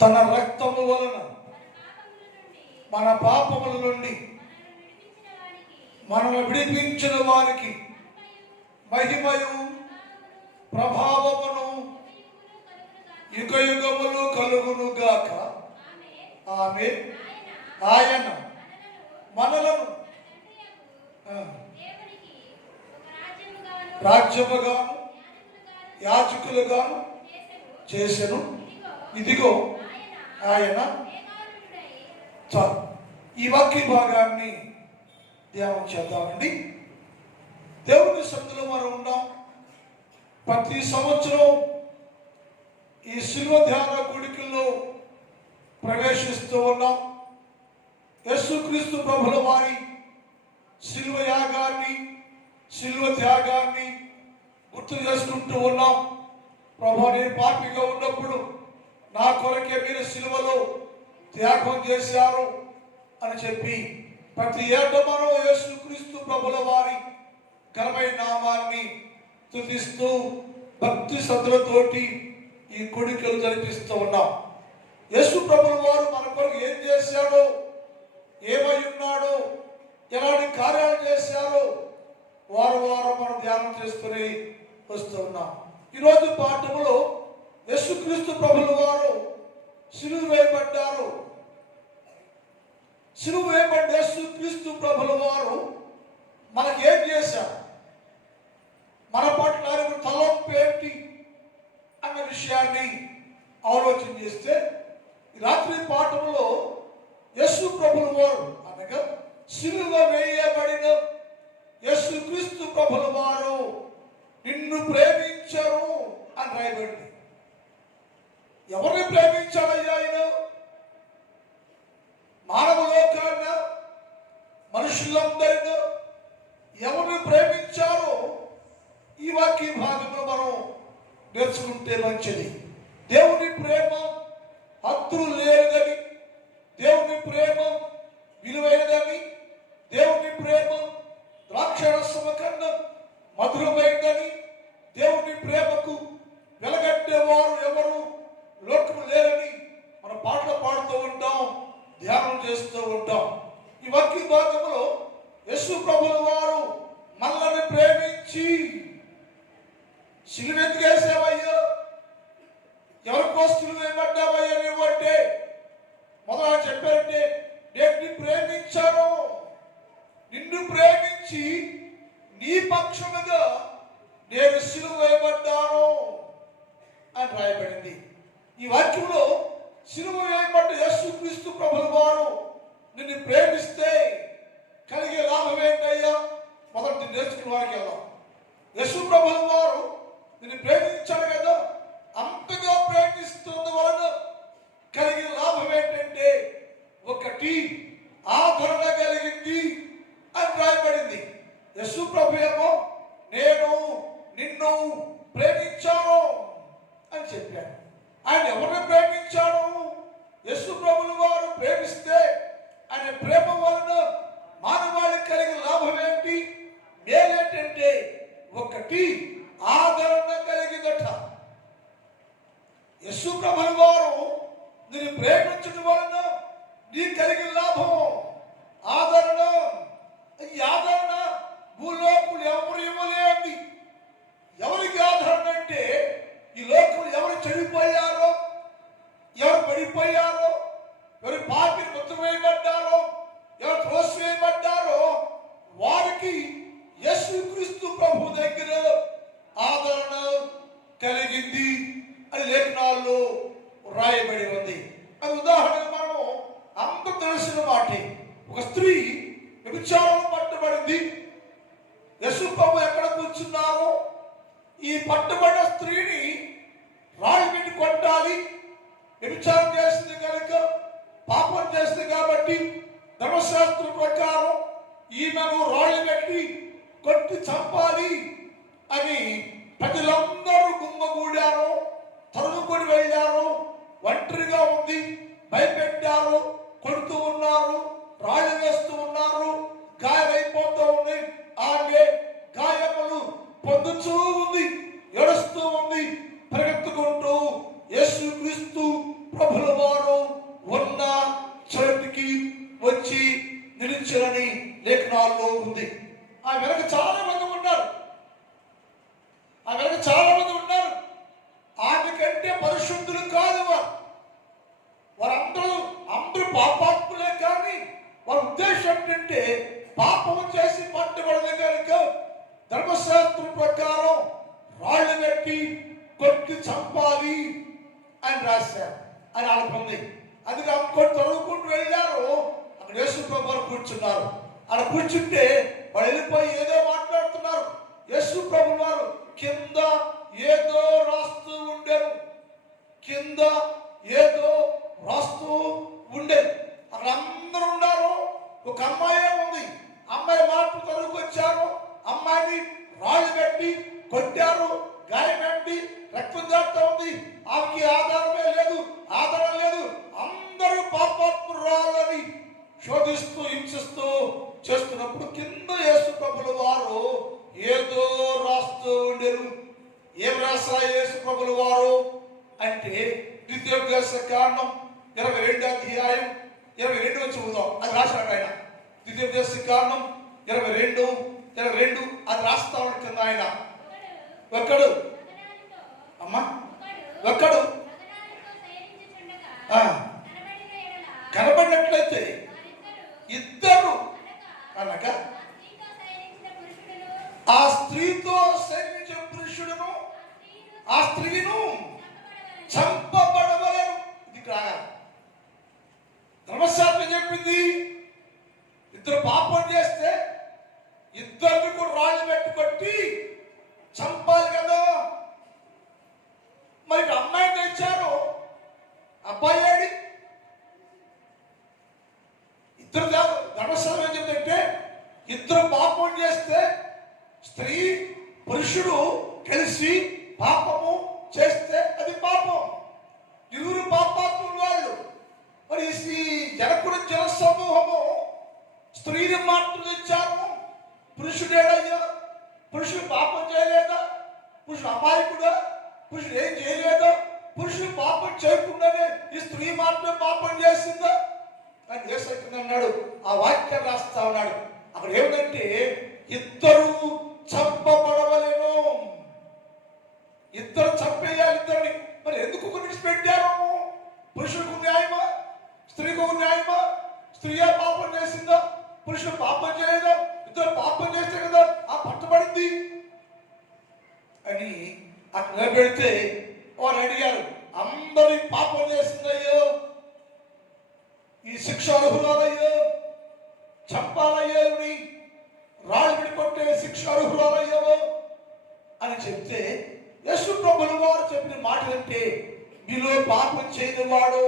తన రక్తము వలన మన పాపముల నుండి మనల్ని విడిపించిన వారికి మహిమయు ప్రభావమును యుగయుగములు కలుగును గాక. ఆమేన్. ఆయన మనలను రాజ్యముగాను యాజకులుగాను చేసెను. ఇదిగో ఆయన. చాలు. ఈ వాక్య భాగాన్ని ధ్యానం చేద్దామండి. దేవుని సన్నిధిలో మనం ఉన్నాం. ప్రతి సంవత్సరం ఈ శిలువ ధ్యాన కూడికల్లో ప్రవేశిస్తూ ఉన్నాం. యేసుక్రీస్తు ప్రభుల వారి శిలువ యాగాన్ని, శిలువ త్యాగాన్ని గుర్తు చేసుకుంటూ ఉన్నాం. ప్రభు, నేను పాపిగా ఉన్నప్పుడు నా కొరకే మీరు శిలువలో త్యాగం చేశారు అని చెప్పి ప్రతి ఏటా మనం యేసుక్రీస్తు ప్రభుల వారి ఘనమైన నామాన్ని స్తుతిస్తూ భక్తి శ్రద్ధలతోటి ఈ కోడికలు జరిపిస్తూ ఉన్నాం. యేసు ప్రభుల వారు మన కొరకు ఏం చేశాడో, ఏమై ఉన్నాడో, ఎలాంటి కార్యాలు చేశారో వారం మనం ధ్యానం చేసుకుని వస్తూ ఉన్నాం. ఈరోజు పాఠములో యేసుక్రీస్తు ప్రభుల వారు సిలువ వేయబడ్డారు. సిలువ వేయబడ్డ యేసుక్రీస్తు ప్రభుల వారు మనకి ఏం చేశారు, మన పట్ల తలంపు ఏంటి అన్న విషయాన్ని ఆలోచన చేస్తే రాత్రి పాఠములో యేసు ప్రభుల వారు అనగా సిలువ వేయబడిన యేసుక్రీస్తు ప్రభుల వారు నిన్ను ప్రేమించరు అని రాయబడింది. ఎవరిని ప్రేమించాడయ్యా ఆయన? మానవ లోకాన్న మనుషులందరినీ ఎవరిని ప్రేమించారో ఈ వాక్య భాగంలో మనం నేర్చుకుంటే మంచిది. దేవుని ప్రేమ హద్దులు లేనిదని, దేవుని ప్రేమ విలువైనదని, దేవుని ప్రేమ ద్రాక్షరసము కన్నా మధురమైనదని, దేవుని ప్రేమకు వెలగట్టేవారు ఎవరు లోకము లేరని మన పాటలు పాడుతూ ఉంటాం, ధ్యానం చేస్తూ ఉంటాం. ఈ వాక్య భాగంలో యేసు ప్రభుల వారు మనల్ని ప్రేమించి సిలువ ఎందుకు వేసావయ్యా, ఎవరికోసం సిలువ వేయబడ్డావయ్యా నువ్వు అంటే మొదలు చెప్పారంటే, నేను ప్రేమించాను, నిన్ను ప్రేమించి నీ పక్షముగా నేను సిలువ వేయబడ్డాను అని రాయబడింది. ఈ వాక్యంలో సిలువ వేయబడ్డ యేసుక్రీస్తు ప్రభుల వారు నిన్ను ప్రేమిస్తే కలిగే లాభం ఏంటయ్యా? మొదటి నేర్చుకున్న వారికి వెళ్దాం. యేసు ప్రభుల వారు నిన్ను ప్రేమించాడు కదా, అంతగా ప్రేమిస్తున్న వలన కలిగిన లాభం ఏంటంటే, ఒకటి ఆదరణ కలిగింది అని రాయబడింది. యేసు ప్రభు ఏమో నేను నిన్ను ప్రేమించాను అని చెప్పాడు. ఆయన ఎవరిని ప్రేమించాడు? యేసు ప్రభుల వారు ప్రేమిస్తే ఆయన ప్రేమ వలన మానవాళికి కలిగిన లాభం ఏంటి, మేలేంటంటే ఒకటి ఆదరణ కలిగిందట. యేసు ప్రభుల వారు నిన్ను ప్రేమించడం వలన నీకు కలిగిన లాభం ఆదరణ. ఈ ఆదరణ భూలోకులు ఎవరు ఇవ్వలేండి. ఎవరికి ఆదరణ అంటే, ఈ లోకములు ఎవరు చెడిపోయారో, ఎవరు పడిపోయారో, ఎవరు పాపి ముద్ర వేయబడ్డారో, ఎవరు త్రోసివేయబడ్డారో వారికి యేసుక్రీస్తు ప్రభు దగ్గర ఆదరణ కలిగింది అని లేఖనాల్లో రాయబడి ఉంది. అది ఉదాహరణగా మనం అంత తెలిసిన మాటే. ఒక స్త్రీ వ్యభిచారం పట్టబడింది. యేసు ప్రభు ఎక్కడ కూర్చున్నారో ఈ పట్టబడిన స్త్రీని రాయి పెట్టి కొట్టాలి, వ్యభిచారం చేసింది కనుక, పాపం చేసింది కాబట్టి ధర్మశాస్త్రం ప్రకారం ఈమెను రాళ్ళు పెట్టి కొట్టి చంపాలి అని ప్రజలందరూ గుమ్మగూడారు, తరుముకొని వెళ్ళారు. ఒంటరిగా ఉంది, భయపెట్టారు, కొడుతూ ఉన్నారు, రాళ్ళు వేస్తూ ఉన్నారు, గాయమైపోతూ ఉంది. ఆమె గాయములు పొందుతూ ఉంది, ఏడుస్తూ ఉంది, పరిగెత్తుకుంటూ యేసుక్రీస్తు ప్రభుల వారు కంటే పరిశుద్ధులు కాదు వారందరూ పాపాత్ములే. కానీ వారి ఉద్దేశం ఏంటంటే పాపము చేసి పట్టుబడిన కనుక ధర్మశాస్త్రం ప్రకారం రాళ్ళు పెట్టి కొట్టి చంపాలి అని రాశారు అని వాళ్ళకుంది. అందుకే అమ్ముకొని తొలగుకుంటూ వెళ్ళారు. అక్కడ యేసు ప్రభు వారు కూర్చున్నారు. అక్కడ కూర్చుంటే వాళ్ళు వెళ్ళిపోయి ఏదో మాట్లాడుతున్నారు. యేసు ప్రభు వారు కింద ఏదో రాస్తూ ఉండేరు. కింద ఏదో రాస్తూ ఉండేది. అక్కడ అందరూ ఉన్నారు. ఒక అమ్మాయి ఉంది. అమ్మాయి మాటలు తొలగొచ్చారు. అమ్మాయిని రాళ్ళు పెట్టి కొట్టారు. గాయపెట్టి రక్తం జారుతా ఉంది. ఆమెకి ఆధారమే లేదు, ఆధారం లేదు. అందరూ పాపాత్మురాలని శోధిస్తూ హింసిస్తూ చేస్తున్నప్పుడు కింద యేసు ప్రభుల వారు ఏదో రాస్తూ ఉండేరు. ఏం రాస్తారు యేసు ప్రభుల వారు అంటే ద్వితీయోపదేశ కాండం 22వ అధ్యాయం 22 చదువుదాం. అది రాశాడు ఆయన. ద్వితీయోపదేశ కాండం 22 అది రాస్తా ఉంటుంది ఆయన. ఒక్కడు అమ్మా ఒక్కడు కనబడినట్లయితే ఇద్దరు అనగా ఆ స్త్రీతో శయనించిన పురుషుడును ఆ స్త్రీను చంపబడవలెను. ఇది రాగా ధర్మశాస్త్రం చెప్పింది. ఇద్దరు పాపం చేస్తే ఇద్దరిని కూడా రాళ్ళు పెట్టి కొట్టి చంపాలి కదా. మరి అమ్మాయిని తెచ్చారు, అబ్బాయి ఏడి? ఇద్దరు ధర్మశాస్త్రం ఏం చెప్తుంటే ఇద్దరు పాపం చేస్తే స్త్రీ పురుషుడు కలిసి పాపము చేస్తే అది పాపం. ఇరువురు పాపాత్ములు వాళ్ళు. మరి ఈ జనకుడు జన సమూహము స్త్రీని మాటలు ఇచ్చాము. పురుషుడేడయ్యా? పురుషుడు పాపం చేయలేదా? పురుషుడు అమాయకుడా? పురుషుడు ఏం చేయలేదా? పురుషుడు పాపం చేయకుండానే ఈ స్త్రీ మాత్రం పాపం చేసిందా అని యేసయ్య అన్నాడు. ఆ వాక్యం రాస్తా ఉన్నాడు. అక్కడ ఏమిటంటే ఇద్దరు చంపబడవలేను. ఇద్దరు చంపేయాలి ఇద్దరిని. మరి ఎందుకు విడిచిపెట్టారు? పురుషుడికి న్యాయమా? స్త్రీకి న్యాయమా? స్త్రీయే పాపం చేసిందా? పురుషుడు పాపం చేయలేదా? ఇద్దరు పాపం చేస్తే కదా ఆ పట్టబడింది అని అక్కడ నిలబెడితే వారు అడిగారు, అందరి పాపం చేసిందయ్యో, ఈ శిక్ష అర్హురాలయ్యో, చంపాలయ్యో, రాళ్ళు విడికొట్టే శిక్ష అర్హురాలయ్యో అని చెప్తే యేసు ప్రభుల వారు చెప్పిన మాటలంటే మీలో పాపం చేయని వాడు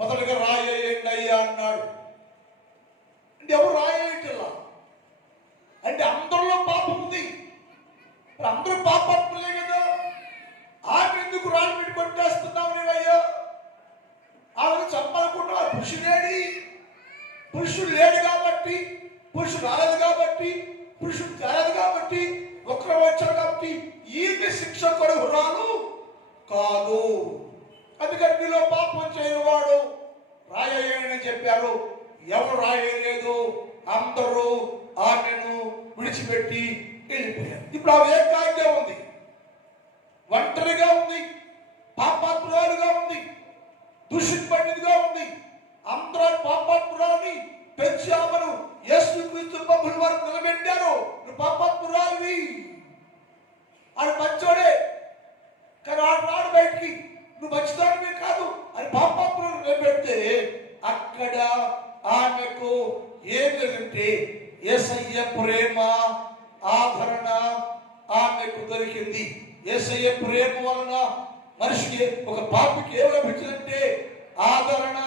మొదలుగా రాయేయండి అయ్యా అన్నాడు. అంటే ఎవరు రాయేయట్లా అంటే అందరిలో పాపం ఉంది. అందరూ పాపాత్ములే కదా. ఆమె ఎందుకు రాళ్ళు పెట్టి కొట్టేస్తున్నావు నీవయ్యా? ఆమెను చంపాలనుకుంటా. పురుషుడేడి? పురుషుడు లేడు కాబట్టి, పురుషుడు రాలేదు కాబట్టి, పురుషుడు తేలేదు కాబట్టి, ఒక్కరు వచ్చాడు కాబట్టి ఈమె శిక్ష కొడుకురాలు కాదు. అందుకని మీలో పాపం చేయవాడు రాయేయని చెప్పారు. ఎవరు రాయలేదు, అందరూ ఆమెను విడిచిపెట్టి వెళ్ళిపోయారు. ఇప్పుడు ఆమె ఏకాగ్గా ఉంది, ఒంటరిగా ఉంది, పాపాత్మురాలుగా ఉంది, దూషింపబడినదిగా ఉంది. అందరూ పాపాత్మురాలని పెంచి ఆమెను యేసుక్రీస్తు ప్రభుల వారు నిలబెట్టారు. నువ్వు పాపాత్మురాలివి, ఆడు మంచోడే కానీ ఆడు రాడు బయటికి, నువ్వు మంచిదానివే కాదు అని పాపాత్మురాలు నిలబెడితే అక్కడ ఆమెకు ఏం లేదంటే యేసయ్య ప్రేమ ఆదరణ ఆమెకు దొరికింది. యేసయ్య ప్రేమ వలన మనిషికి ఒక పాపికి ఏం లభించిందంటే ఆదరణ.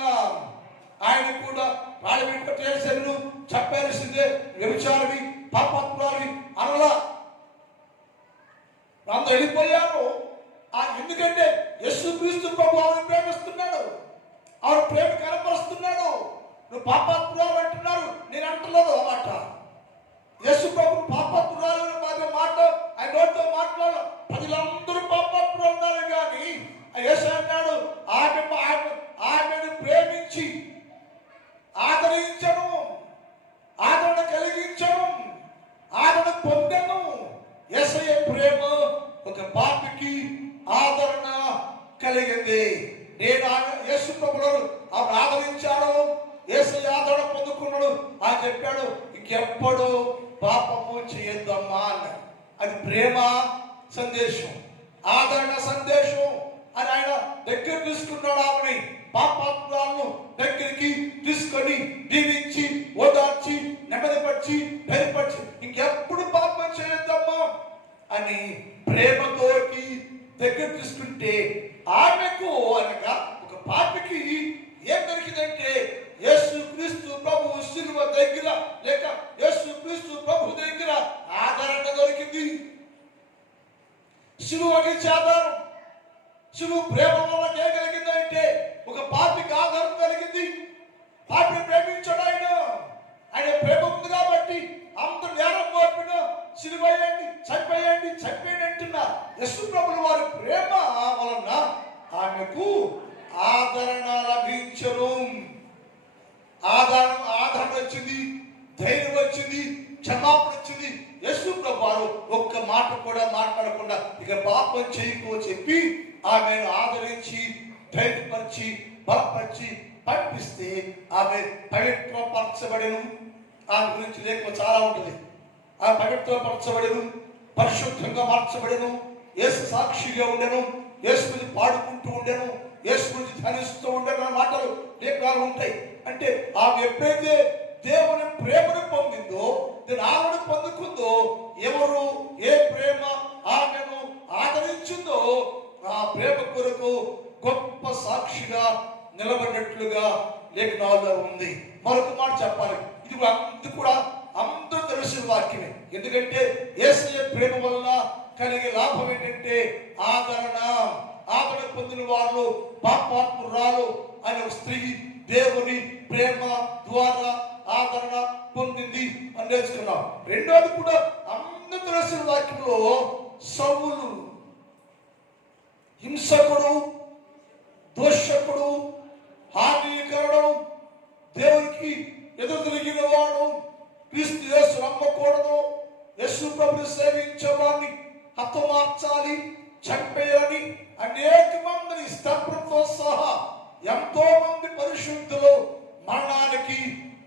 ఆయన కూడా రాళ్ళ వెంకటేశ్వరులు చెప్పాల్సిందే, వ్యభిచారివి, పాపాత్మురాలివి అనలా. అందరూ వెళ్ళిపోయారు. ఎందుకంటే యేసుక్రీస్తు ప్రభువు ఆమెను ప్రేమిస్తున్నాడు, ఆమె ప్రేమ కనపరుస్తున్నాడు. నువ్వు పాపాత్మురాలు అంటున్నారు, నేను అంటున్నాను ఆ మాట. యేసు ప్రభు పాపాత్మురాలు మాట ఆయన నోటితో మాట్లాడాలి. ప్రజలందరూ పాపాత్మురాలు ఉన్నారు కానీ యేసు అన్నాడు ఆమెను ప్రేమించి ఆదరించను, ఆదరణ కలిగించను, ఆదరణ పొందను. యేసయ్య ప్రేమ ఒక పాపికి ఆదరణ కలిగింది. నేను యేసు ప్రభువును ఆదరించాడు, యేసు ఆదరణ పొందుకున్నాడు. ఆయన చెప్పాడు, ఇంకెప్పుడు పాపము చేయొద్దమ్మా అన్నాడు. అది ప్రేమ సందేశం, ఆదరణ సందేశం అని ఆయన దగ్గర తీసుకున్నాడు. ఆమెని పాపాత్ములను దగ్గరికి తీసుకొని దీవించి ఓదార్చి నెమ్మదిపరిచి బయలుపరిచి ఇంకెప్పుడు పాపం చేయొద్దమ్మా అని ప్రేమతోటి దగ్గర తీసుకుంటే ఆమెకు అనగా ఒక పాపికి ఏం దొరికిందంటే యేసు క్రీస్తు ప్రభు శిలువ దగ్గర లేక యేసు క్రీస్తు ప్రభు దగ్గర ఆదరణ దొరికింది. శిలువకి ఆధారం, శిలువ ప్రేమ వల్ల చేయగలిగిందంటే ఒక పాపికి ఆధారం కలిగింది. పాపిని ప్రేమించాడు ఆయన, ఆయన ప్రేమ ఉంది కాబట్టి అందరూ నేరం మోపిన శిలువేయండి చంపేయండి అంటున్నారు. యేసు ప్రభుల వారి ప్రేమ వలన ఆమెకు ఆదరణ లభించను. ఆదరణ వచ్చింది, ధైర్యం వచ్చింది, క్షమాపణ వచ్చింది. యేసు ప్రభు వారు ఒక్క మాట కూడా మాట్లాడకుండా ఇక పాపం చేయకు చెప్పి ఆమెను ఆదరించి ధైర్యపరిచి బలపరిచి పంపిస్తే ఆమె పవిత్రపరచబడెను. ఆమె గురించి లేఖలో చాలా ఉంటుంది. ఆమె పవిత్రపరచబడెను, పరిశుద్ధంగా మార్చబడెను, యేసు సాక్షిగా ఉండెను, యేసు గురించి పాడుకుంటూ ఉండెను, యేసు గురించి ధ్యానిస్తూ ఉండెను అన్న మాటలు లేఖనాలు ఉంటాయి. అంటే ఆమె ఎప్పుడైతే దేవుని ప్రేమను పొందిందో, దీని ఆమెను పొందుకుందో, ఎవరు ఏ ప్రేమ ఆమెను ఆదరించిందో ఆ ప్రేమ కొరకు గొప్ప సాక్షిగా నిలబడినట్లుగా లేఖనాల్లో ఉంది. మరొక మాట చెప్పాలి, ఇది కూడా అందరూ తెలిసిన వాక్యమే. ఎందుకంటే యేసయ్య ప్రేమ వల్ల కలిగే లాభం ఏంటంటే ఆదరణ పొందిన వాళ్ళు పాపాత్మురాలు అనే ఒక స్త్రీ దేవుని ప్రేమ ద్వారా ఆదరణ పొందింది అని నేర్చుకున్నాం. రెండోది కూడా అందరూ తెలిసిన వాక్యంలో సౌలు హింసకుడు, దోషకుడు, హానికరుడు, దేవునికి ఎదురు తిరిగిన వాడు, క్రీస్తు యేసు నమ్మకూడదు, యేసు ప్రభుని సేవించేవాడిని హతమార్చాలి, చంపేయాలని అనేక మందిని స్తబ్దంతో సహా ఎంతో మంది పరిశుద్ధులు మరణానికి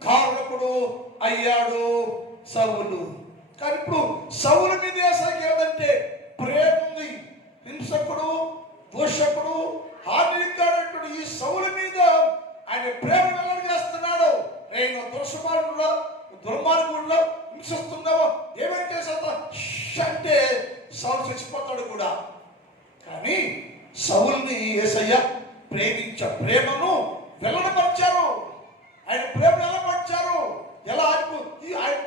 కారకుడు అయ్యాడు సౌలు. కానీ ఇప్పుడు సౌలు మీద ఏదంటే ప్రేమ ఉంది. హింసకుడు, దోషకుడు, హానికరుడు ఈ సౌలు మీద ఆయన ప్రేమ వెల్లడి చేస్తున్నాడు. నేను దుర్మార్గుడిలో హింసిస్తున్నావో ఏమైతే అంటే సౌలు చచ్చిపోతాడు కూడా. కానీ సౌలుని యేసయ్య ప్రేమను వెల్లడిపరిచారు. ఆయన ప్రేమ వెల్లడిపరిచారు. ఎలా ఆయన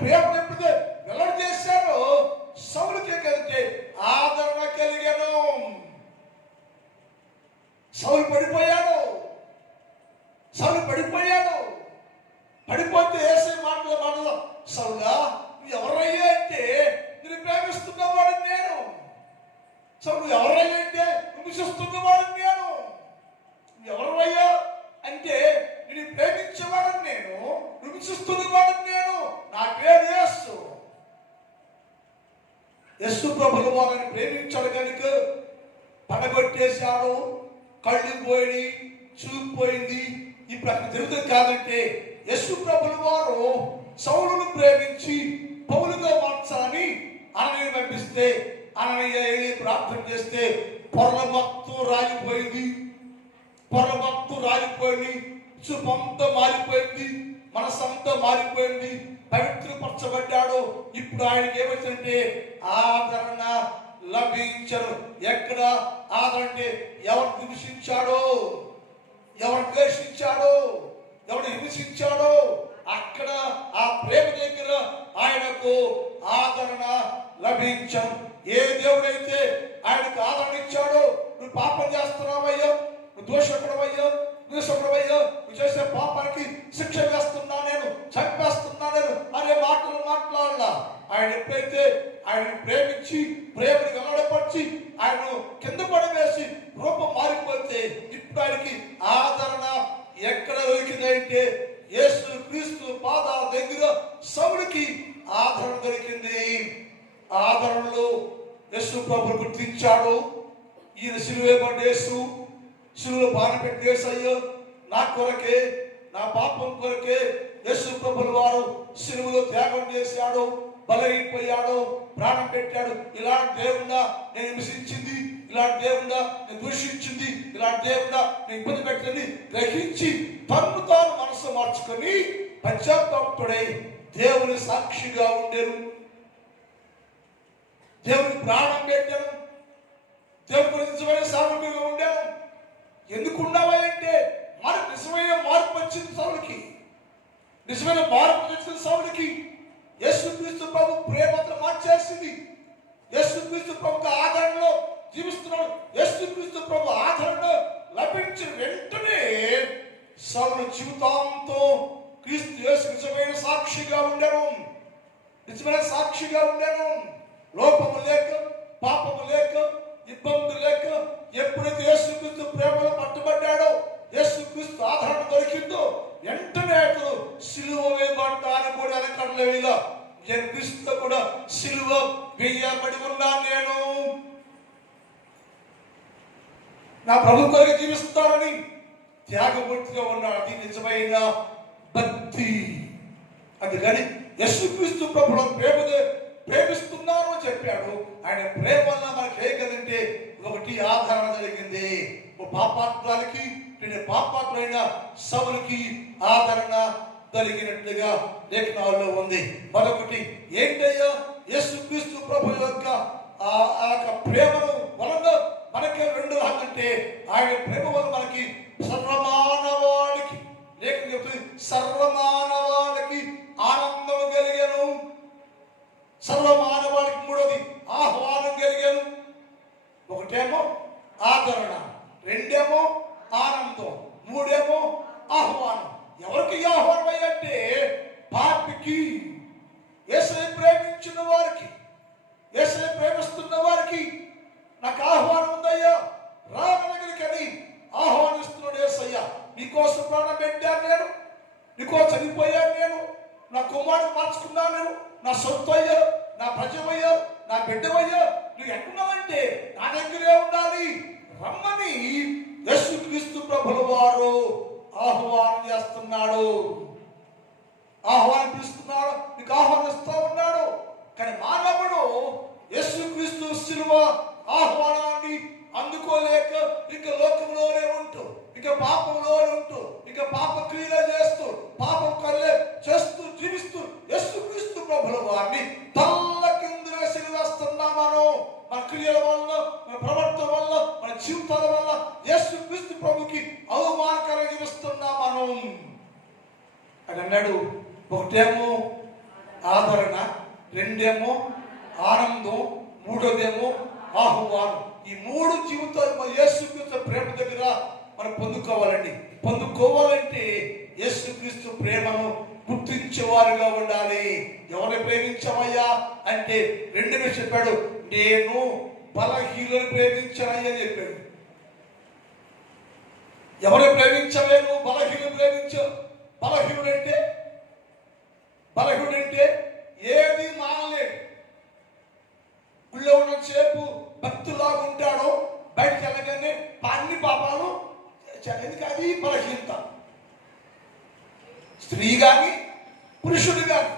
ప్రేమను ఎప్పుడైతే వెల్లడి చేశారో సౌలుకి కలిగితే ఆదరణ కలిగాను. సౌలు పడిపోయాడు. పడిపోతే యేసయ్య మాటలు సౌలా నువ్వు ఎవరయ్యా అంటే నేను ప్రేమిస్తున్నవాడిని నేను. సౌలు ఎవరయ్యా అంటే హింసిస్తున్నవాడిని నేను. నువ్వు ఎవరయ్యా అంటే నేను ప్రేమించేవాడిని నేను, హింసిస్తున్నవాడిని నేను. నా పేరు యేసు. యేసు ప్రభువు వారిని ప్రేమించాడు కనుక పడగొట్టేశాడు, కళ్ళు పోయి చూపు పోయింది. ఇప్పుడు అక్కడ జరుగుతుంది కాదంటే యేసు ప్రభువు వారు సౌలును ప్రేమించి పౌలుగా మార్చాలని అననీయ పంపిస్తే అననీయ వెళ్ళి ప్రార్థన చేస్తే పొరల మొత్తం రాలిపోయింది, చూపంతా మారిపోయింది, మనసంతా మారిపోయింది, పవిత్రపరచబడ్డాడు. ఇప్పుడు ఆయనకి ఏమొచ్చిందంటే ఆదరణ లభించరు. ఎక్కడ ఆదరణ అంటే ఎవరు హింసించాడో, ఎవరు ద్వేషించాడో, ఎవరు హింసించాడో అక్కడ ఆ ప్రేమ దగ్గర ఆయనకు ఆదరణ లభించం. ఏ దేవుడైతే ఆయనకు ఆదరణ ఇచ్చాడో, నువ్వు పాపం చేస్తున్నావయ్యో, నువ్వు దోషకుడవయ్యో, నువ్వు చేసే పాపానికి శిక్ష వేస్తున్నా నేను, చంపేస్తున్నా నేను అనే మాటలు మాట్లాడాల. ఆయన ఎప్పుడైతే ఆయన ప్రేమించి ప్రేమను వెల్లడపరిచి ఆయన కింద పడవేసి రూపం మారిపోతే ఇప్పుడు ఆయనకి ఆదరణ ఎక్కడ దొరికిందంటే యేసు క్రీస్తు పాదాల దగ్గర సౌలుకి ఆదరణ దొరికింది. ఆదరణలో యేసు ప్రభువు గుర్తించాడు. ఈయన సిలువేయబడ్డ యేసు, సిలువలో బాధ పెట్టి యేసయ్య నా కొరకే, నా పాపం కొరకే యేసు ప్రభుల వారు సిలువలో త్యాగం చేశాడు, బలైపోయాడు, ప్రాణం పెట్టాడు. ఇలాంటి దేవుడా నేను హింసించింది, ఇలాంటి దేవుడా నేను దూషించింది, ఇలాంటి దేవుడా నేను ఇబ్బంది పెట్టింది గ్రహించి తను తాను మనసు మార్చుకొని పశ్చాత్తాపడుడై దేవుని సాక్షిగా ఉండేను, దేవుని ప్రాణం పెట్టాను, దేవుని నిజమైన సామర్థ్యంగా ఉండాను. ఎందుకు ఉన్నావంటే మనకు నిజమైన మార్పు వచ్చింది. సౌలుకి నిజమైన మార్పు వచ్చింది. సౌలుకి యేసుక్రీస్తు ప్రభు ప్రేమతో మార్చేసింది. యేసుక్రీస్తు ప్రభు ఆదరణలో జీవిస్తున్నాడు. యేసుక్రీస్తు ప్రభు ఆదరణ లభించిన వెంటనే సౌలు జీవితాంతో క్రీస్తు యేసు నిజమైన సాక్షిగా ఉండాను, నిజమైన సాక్షిగా ఉండాను. లోపము లేక, పాపము లేక, ఇబ్బంది లేక ఎప్పుడైతే యేసుక్రీస్తు ప్రేమలో పట్టుబడ్డాడో, యేసుక్రీస్తు ఆదరణ దొరికిందో వెంటనే అతను సిలువ వేయబడ్డాను కూడా అనకర్లేలా నేను క్రీస్తు కూడా సిలువ వేయబడి ఉన్నాను, నేను నా ప్రభు కొరకు జీవిస్తానని త్యాగమూర్తిగా ఉన్నాడు. అది నిజమైన భక్తి. అందుకని యేసుక్రీస్తు ప్రభులో ప్రేమిస్తున్నాను అని చెప్పాడు. ఆయన ప్రేమ వల్ల మనకి ఏం కదంటే ఒకటి ఆదరణ జరిగింది. పాపాత్రాలకి నేను పాపాత్రైన సౌలుకి ఆదరణ కలిగినట్లుగా లేఖనాల్లో ఉంది. మరొకటి ఏంటయ్యా, యేసుక్రీస్తు ప్రభు యొక్క ప్రేమను వలన మనకి రెండు అంటే ఆయన ప్రేమ వల్ల మనకి సర్వమానవాడికి లేఖనం చెప్తుంది, సర్వమానవాడికి ఆనందం కలిగాను. సర్వమానవాడికి మూడోది ఆహ్వానం కలిగాను. ఒకటేమో ఆదరణ, రెండేమో ఆనందం, మూడేమో ఆహ్వానం. ఎవరికి ఆహ్వానం అయ్యంటే పాపికి, యేసుని ప్రేమించిన వారికి, యేసుని ప్రేమిస్తున్న వారికి నాకు ఆహ్వానం ఉందయ్యా రాగలికని ఆహ్వానిస్తున్నాడు యేసయ్య. నీకోసం ప్రాణం పెట్టాను నేను, నీకోసం చనిపోయాను నేను, నా కుమారుడు మార్చుకున్నాను నేను, నా సొత్తు అయ్యా, నా ప్రజమయ్యా, నా బిడ్డవయ్యా, నువ్వు ఎక్కడున్నావంటే నా దగ్గరే ఉండాలి రమ్మని యేసుక్రీస్తు ప్రభుల వారు ఆహ్వానం చేస్తున్నాడు, ఆహ్వానిస్తున్నాడు, నీకు ఆహ్వానిస్తా ఉన్నాడు. కానీ మానవుడు యేసుక్రీస్తు శిలువ ఆహ్వానాన్ని అందుకోలేక ఇక లోకంలోనే ఉంటూ, ఇక పాపంలోనే ఉంటూ, ఇక పాప క్రియలు చేస్తూ, పాపం కళ్ళే చేస్తూ జీవిస్తూ యేసుక్రీస్తు ప్రభుల వారిని తల్ల కిందుగా సిలువేస్తున్నాం. మన క్రియల వల్ల, మన ప్రవర్తన వల్ల, మన జీవితాల వల్ల యేసుక్రీస్తు ప్రభుకి అవమానకరంగా జీవిస్తున్నాం మనం అని అన్నాడు. ఒకటేమో ఆదరణ, రెండేమో ఆనందం, మూడోదేమో ఆహ్వానం. ఈ మూడు జీవితాలు యేసుక్రీస్తు ప్రేమ దగ్గర మనం పొందుకోవాలండి. పొందుకోవాలంటే యేసుక్రీస్తు ప్రేమను గుర్తించేవారుగా ఉండాలి. ఎవరిని ప్రేమించమయ్యా అంటే రెండునే చెప్పాడు, నేను బలహీనులను ప్రేమించానయ్యా అని చెప్పాడు. ఎవరిని ప్రేమించలేను, బలహీనులు ప్రేమించావు. బలహీనుడంటే ఏది మానలేడు. గుళ్ళో ఉన్నసేపు భక్తులాగా ఉంటాడో బయటకు వెళ్ళగానే అన్ని పాపాలు, ఎందుకు అది బలహీనత. స్త్రీ కానీ పురుషుడు కానీ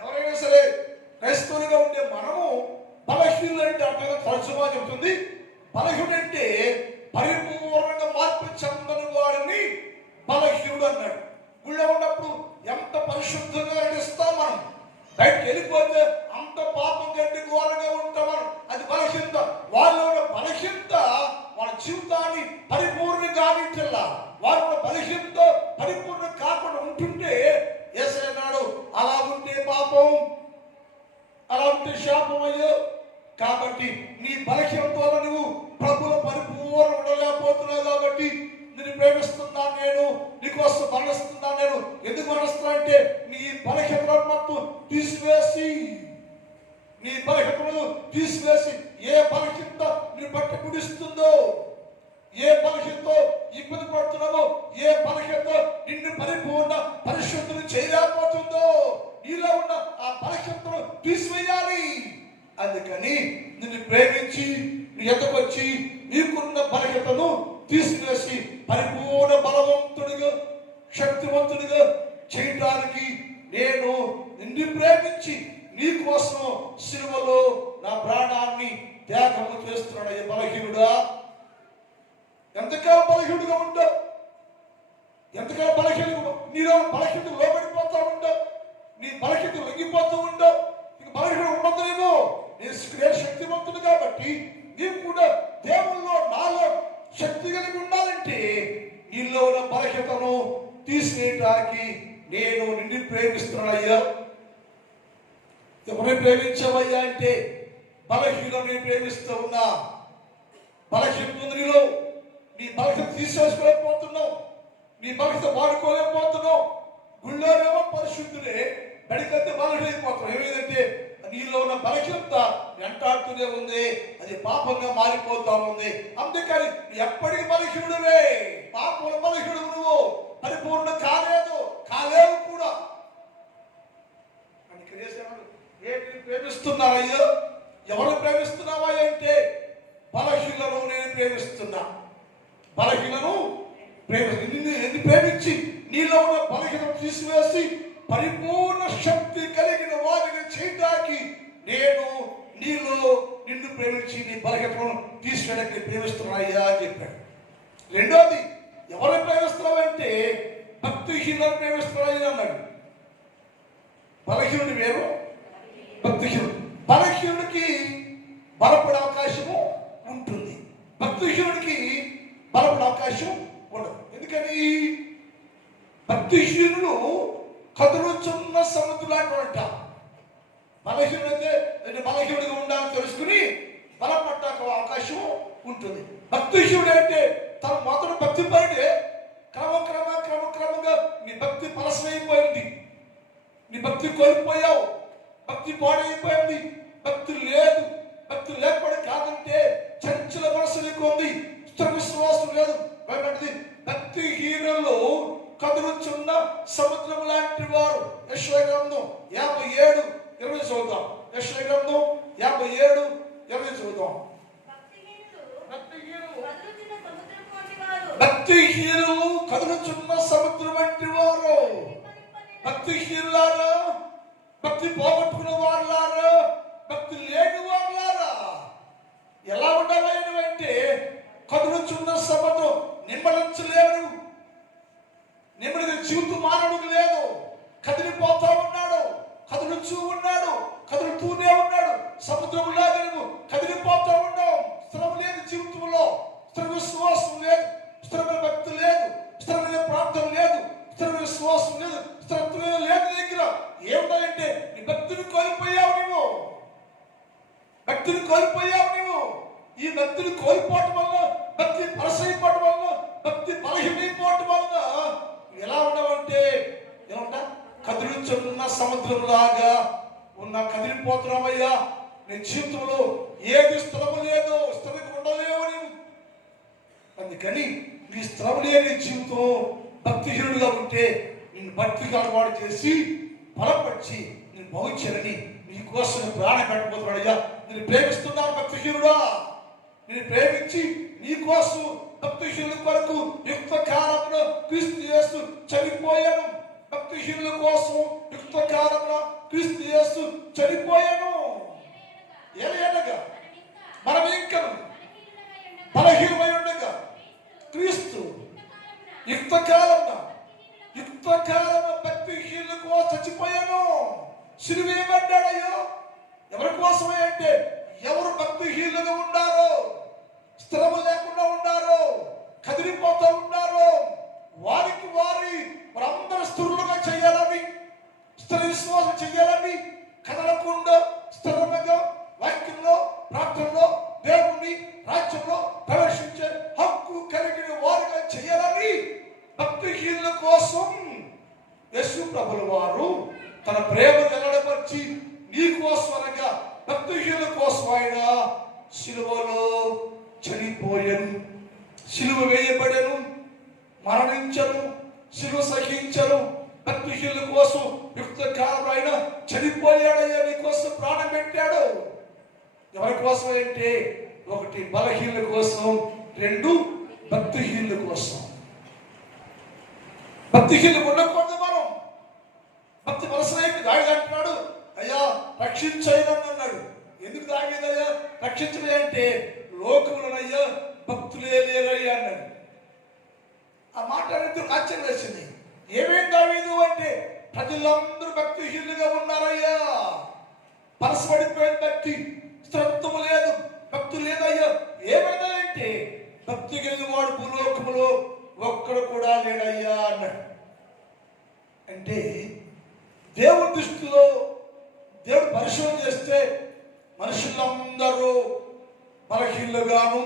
ఎవరైనా సరే క్రైస్తవులుగా ఉండే మనము బలహీనులు అంటే అర్థం తరచుగా చెబుతుంది. బలహీనుడంటే పరిపూర్ణంగా మార్పు చెందని వాడిని బలహీనుడు అన్నాడు. గుళ్ళో ఉన్నప్పుడు ఎంత పరిశుద్ధంగా నడిస్తాం మనం, బయటకు వెళ్ళిపోతే అంత పాపం గడ్డి ఘోరంగా ఉంటాం మనం, అది బలహీనత. వాళ్ళ బలహీనత మన జీవితాన్ని పరిపూర్ణ కానిట్లా, వాళ్ళ బలహీనత పరిపూర్ణ కాకుండా ఉంటుంటే యేసయ్య అన్నాడు, అలా ఉంటే పాపం, అలా ఉంటే శాపం అయ్యో. కాబట్టి నీ బలహీనత వల్ల నువ్వు ప్రభుల పరిపూర్ణ ఉండలేకపోతున్నావు. కాబట్టి నేను ప్రేమిస్తున్నాను, నేను నీకోసం మరణిస్తున్నాను. నేను ఎందుకు మరణిస్తున్నా అంటే నీ బలహీనతను తీసివేసి, నీ బలహీనతను తీసివేసి ఏ బలహీనత నీ బట్టి గుడిస్తుందో, ఏ బలహీనతో ఇబ్బంది పడుతున్నావో, ఏ బలహీనత నిన్ను పరిపూర్ణ పరిశుద్ధులు చేయలేకపోతుందో నీలో ఉన్న ఆ బలహీనతను తీసివేయాలి. అందుకని నిన్ను ప్రేమించి నీ ఎద్దకు వచ్చి నీకున్న బలహీనతను తీసివేసి పరిపూర్ణ బలవంతుడిగా శక్తివంతుడిగా చేయటానికి నేను నిన్ను ప్రేమించి నీ కోసం సిలువలో నా ప్రాణాన్ని త్యాగము చేస్తున్నాడు. అయ్యే బలహీనుడా, ఎంతకాలం బలహీనుడుగా ఉంటావు? ఎంతకాలం బలహీనుడు నీలో బలహీనత లోబడిపోతా ఉంటావు? నీ బలహీనత లొంగిపోతూ ఉంటావు. ఇక బలహీన ఉండదేమో. నేను శక్తివంతుడు కాబట్టి నీవు కూడా దేవుల్లో నాలో శక్తి కలిగి ఉండాలంటే నీలో ఉన్న బలహీనతను తీసివేయటానికి నేను నిన్ను ప్రేమిస్తున్నానయ్యా. ఎవరిని ప్రేమించవయ్యా అంటే బలహీనుని ప్రేమిస్తూ ఉన్నా. బలహీనత నీలో, నీ బలహీనత తీసేసుకోలేకపోతున్నావు, నీ బలహీనత వాడుకోలేకపోతున్నావు. గుళ్ళోనేమో పరిశుద్ధుడే, బడికంటే బలహీనైపోతున్నావు. ఏమైందంటే నీలో ఉన్న బలహీనత వెంటాడుతూనే ఉంది, అది పాపంగా మారిపోతా ఉంది. అందుకని ఎప్పటికీ బలహీనుడివే, పాపంలో బలహీనుడు నువ్వు, పరిపూర్ణ కాలేవు కూడా. ఏంటి ప్రేమిస్తున్నారయ్యో? ఎవరు ప్రేమిస్తున్నావా అంటే బలహీనను నేను ప్రేమిస్తున్నా. బలహీనను ప్రేమించి నీలో ఉన్న బలహీనం తీసివేసి పరిపూర్ణ శక్తి కలిగిన వారిని చేయడానికి నేను నిన్ను ప్రేమించి నీ బలహీనతను తీసివేయడానికి ప్రేమిస్తున్నాయ్యా అని చెప్పాడు. రెండోది, ఎవరు ప్రేమిస్తున్నావంటే భక్తిహీనులను ప్రేమిస్తున్నాయ్యా అన్నాడు. బలహీనుడు వేరు, భక్తిహీనుడు. బలహీనుడికి బలపడే అవకాశము ఉంటుంది, భక్తిహీనుడికి బలపడే అవకాశం ఉండదు. ఎందుకని? భక్తిహీనుడు కదులుచున్న సముద్రులాంటి బలహీనుడైతే బలహీనుడిగా ఉండాలని తెలుసుకుని బలపడ్డాక అవకాశం ఉంటుంది. భక్తిహీనుడు అంటే తన మొదటి భక్తి పడితే క్రమంగా నీ భక్తి పలసమైపోయింది, నీ భక్తి కోల్పోయావు, భక్తి పాడైపోయింది, భక్తి లేదు. భక్తి లేకపోవడం కాదంటే చంచల మనసు నీకు ఉంది, స్థిర విశ్వాసం లేదు. భక్తిహీనులు కదులుచున్న సముద్రం లాంటి వారు. యెషయా గ్రంథం 57:20 చదువుతాం. యెషయా గ్రంథం 57:20 చదువుతాం. భక్తిహీనులు కదులుచున్న సముద్రం వంటి వారు. భక్తిహీనులారా, భక్తి పోగొట్టుకున్న వారులారా, భక్తి లేని వారులారా ఎలా ఉండాలి అంటే కదులుచున్న సముద్రం. నిమ్మలించలేడు, నిమ్మడి జీవితం మానవుడు లేదు, కదిలిపోతా ఉన్నాడు, కదులుచూ ఉన్నాడు, కదులుతూనే ఉన్నాడు. సముద్రం లాగా కదిలిపోతా ఉన్నాం. స్థిరం లేదు జీవితంలో, స్థిర విశ్వాసం లేదు, స్థిరమైన భక్తి లేదు, స్థిరమైన ప్రార్థన లేదు, స్థిరమైన విశ్వాసం లేదు, స్థిరత్వమే లేదు. దగ్గర ఏమిటంటే నీ భక్తిని కోల్పోయావు నువ్వు, భక్తిని కోల్పోయావు నువ్వు. ఈ భక్తిని కోల్పోవటం వల్ల, భక్తి పరసైపోవటం వల్ల, భక్తి బలహీనైపోవటం వల్ల ఎలా ఉన్నావంటే ఏమంటా కదిలించున్న సముద్రం లాగా కదిలిపోతున్నావయ్యా. నీ జీవితంలో ఏది స్థిరము లేదో, స్థిరంగా ఉండలేవు నీవు. అందుకని నీ స్థిరం లేని జీవితం భక్తిహీనుడిగా ఉంటే నిన్ను భక్తికి అలవాటు చేసి బలపరిచి నేను భవించాలని నీకోసం ప్రాణం పెట్టబోతున్నాడయ్యా. నేను ప్రేమిస్తున్నాను భక్తిహీనుడా, నేను ప్రేమించి నీకోసం భక్తిహీనుల కొరకు యుక్త కాలంలో క్రీస్తు యేసు చనిపోయాను. భక్తిహీనుల కోసం యుక్త కాలంలో క్రీస్తు యేసు చనిపోయాను. ఏలయనగా మనం ఇంకా బలహీనమై ఉండగా క్రీస్తు యుక్త కాలంలో భక్తిహీనుల కోసం చచ్చిపోయాను. సిలువేయబడ్డాడయ్యో. ఎవరి కోసమే అంటే ఎవరు భక్తిహీనులుగా ఉన్నారో, స్థిరము లేకుండా ఉన్నారో, కదిలిపోతూ ఉన్నారో వారందరూ స్థిరులుగా చేయాలని, స్థిర విశ్వాసం చేయాలని, కదలకుండా స్థిరంగా వాక్యంలో, ప్రార్థనలో, దేవుని రాజ్యంలో ప్రవేశించే హక్కు కలిగిన వారుగా చేయాలని భక్తిహీనుల కోసం యేసు ప్రభుల వారు తన ప్రేమ వెల్లడపరిచి నీ కోసం అనగా భక్తిహీనుల కోసం ఆయన సిలువలో చనిపోయాను, సిలువ వేయబడను, మరణించను, సిలువ సహించను. భక్తిహీనుల కోసం యుక్త కాలం ఆయన చనిపోయాడయ్యా, నీ కోసం ప్రాణం పెట్టాడు. ఎవరి కోసం అంటే ఒకటి బలహీనుల కోసం, రెండు భక్తిహీనుల కోసం. భక్తిహీనులు ఉండకూడదు మనం. భక్తి మనసునైతే దావీదు అంటున్నాడు, అయ్యా రక్షించయ్యని అన్నాడు. ఎందుకు దావీదయ్యా రక్షించలే అంటే లోకములనయ్యా భక్తులే లేరయ్యా అన్నాడు. ఆ మాట అనేది ఆశ్చర్యం వేసింది. ఏమేం దావీదు అంటే ప్రజలందరూ భక్తిహీనులుగా ఉన్నారయ్యా, పరసపడిపోయిన భక్తి, స్థిరత్వము లేదు, భక్తి లేదయ్యా. ఏమైనా అంటే భక్తి కలిగిన వాడు భూలోకములో ఒక్కడు కూడా లేడయ్యా అన్నాడు. అంటే దేవుని దృష్టిలో దేవుడు పరిశోధన చేస్తే మనుషులందరూ బలహీనులుగాను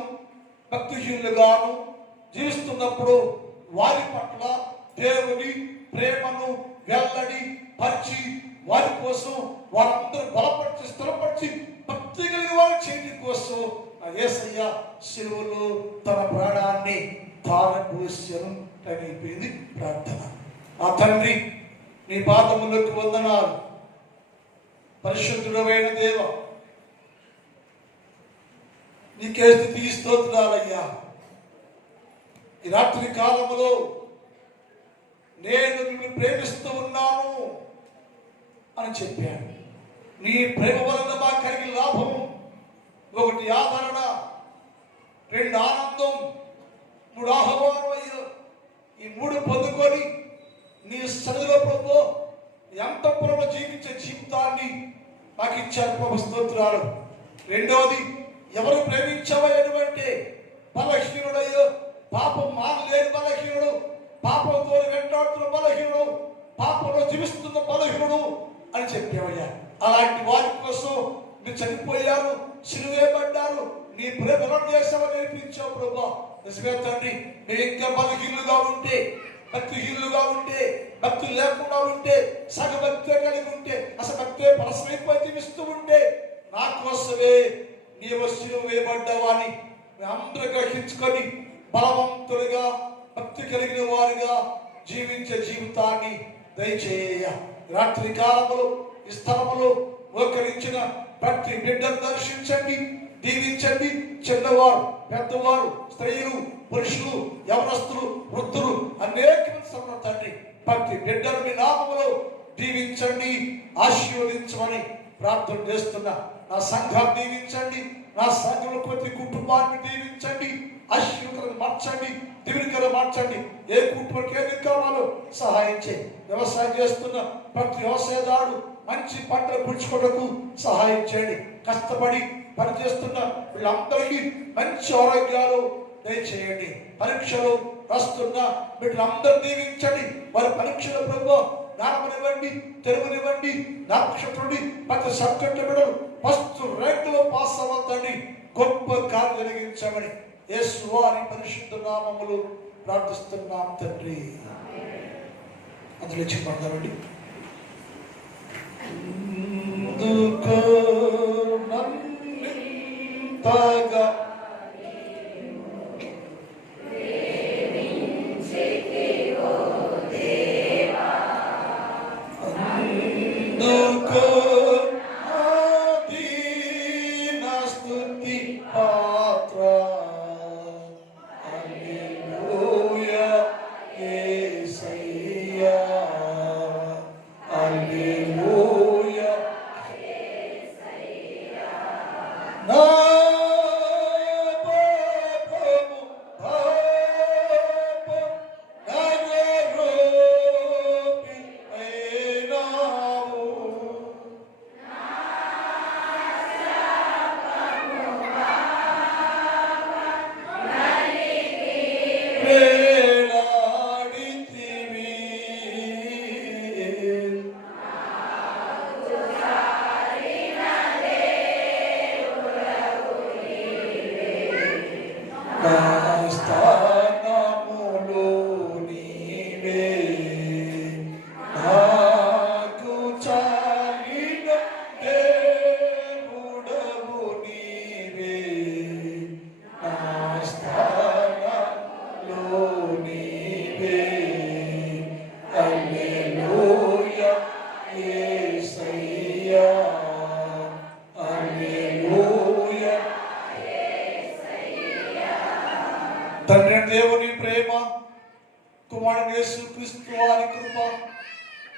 భక్తిహీనులుగాను జీవిస్తున్నప్పుడు వారి పట్ల దేవుని ప్రేమను వెల్లడి పరిచి వారి కోసం వారందరూ బలపరిచి స్థిరపరిచి భక్తి కలిగిన వారు చేయడం కోసం యేసయ్య శిలువలో తన ప్రాణాన్ని ధారపోసెను అయిపోయింది ప్రార్థన. ఆ తండ్రి నీ పాదములకు వందనాలు. పరిశుద్ధుడమైన దేవ, నీకే స్తుతి స్తోత్రాలయ్యా. ఈ రాత్రి కాలములో నేను నిన్ను ప్రేమిస్తూ ఉన్నాను అని చెప్పాను. నీ ప్రేమ వలన మాకు కలిగిన లాభం ఒకటి ఆదరణ, రెండు ఆనందం, మూడు ఆహ్వానం అయ్యో. ఈ మూడు పొందుకొని నీ సన్నిధిలో ప్రభు ఎంత ప్రభు జీవించే జీవితాన్ని మాకు ఇచ్చారు ప్రభు, స్తోత్రాలు. రెండవది, ఎవరు ప్రేమించవైనటువంటి బలహీనుడయ్యో, పాపం మానలేని బలహీనుడు, పాపంతో వెంటాడుతున్న బలహీనుడు, పాపంలో జీవిస్తున్న బలహీనుడు అని చెప్పావయ్యా. అలాంటి వారి కోసం మీరు చనిపోయారు, సిలువేయబడ్డారు, నీ ప్రేమ ఎలా చేసావని నేర్పించావు ప్రభు. నిజమే తండ్రి, మేము ఇంకా బలహీనులుగా ఉంటే, భక్తిహీనులుగా ఉంటే, భక్తి లేకుండా ఉంటే, సగభక్తే కలిగి ఉంటే, అసలు భక్తే పరస్మైపోయి జీవిస్తూ ఉంటే, నా కోసమే నీవు సిలువ వేయబడ్డావని అందరూ గ్రహించుకొని బలవంతులుగా భక్తి కలిగిన వారిగా జీవించే జీవితాన్ని దయచేయ. రాత్రి కాలంలో ఈ స్థలములో మోకరించిన ప్రతి బిడ్డను దర్శించండి, దీవించండి. చిన్నవారు, పెద్దవారు, స్త్రీలు, పురుషులు, యవనస్తులు, వృద్ధులు, అనేక మంది తండ్రి ప్రతి బిడ్డను మీ నామములో దీవించండి, ఆశీర్వదించమని ప్రార్థన చేస్తున్నా. నా సంఘాన్ని దీవించండి, నా సంఘంలో ప్రతి కుటుంబాన్ని దీవించండి, ఆశీర్వాదాలు మార్చండి, దీవెనకర మార్చండి. ఏ కుటుంబానికి ఏది కావాలో సహాయం చేయి. వ్యవసాయం చేస్తున్న ప్రతి వ్యవసాయదారుడు మంచి పంటలు పుచ్చుకోవడానికి సహాయం చేయండి. కష్టపడి పనిచేస్తున్న వీళ్ళందరికీ మంచి ఆరోగ్యాలు దయచేయండి. పరీక్షలు రాస్తున్న వీళ్ళందరూ దీవించండి. వారి పరీక్షల ప్రభు జ్ఞానమునివ్వండి, తెలుగునివ్వండి, నక్షత్రుడి ప్రతి సబ్జెక్టు బిడ్డలు ఫస్ట్ ర్యాంకులో పాస్ అవ్వద్దండి, గొప్ప కార్యం జరిగించమని యేసు వారి పరిశుద్ధ నామములు ప్రార్థిస్తున్నాం తండ్రి. అందులో చెప్పండి. నన్నింతగా నా తండ్రి దేవుని ప్రేమ, కుమారుడు యేసుక్రీస్తు వారి కృప,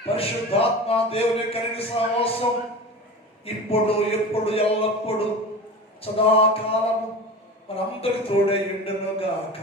పరిశుద్ధాత్మ దేవుని కలిగి సహవాసం ఇప్పుడు ఎప్పుడు ఎల్లప్పుడు సదాకాలము మనందరి తోడై ఉండును గాక.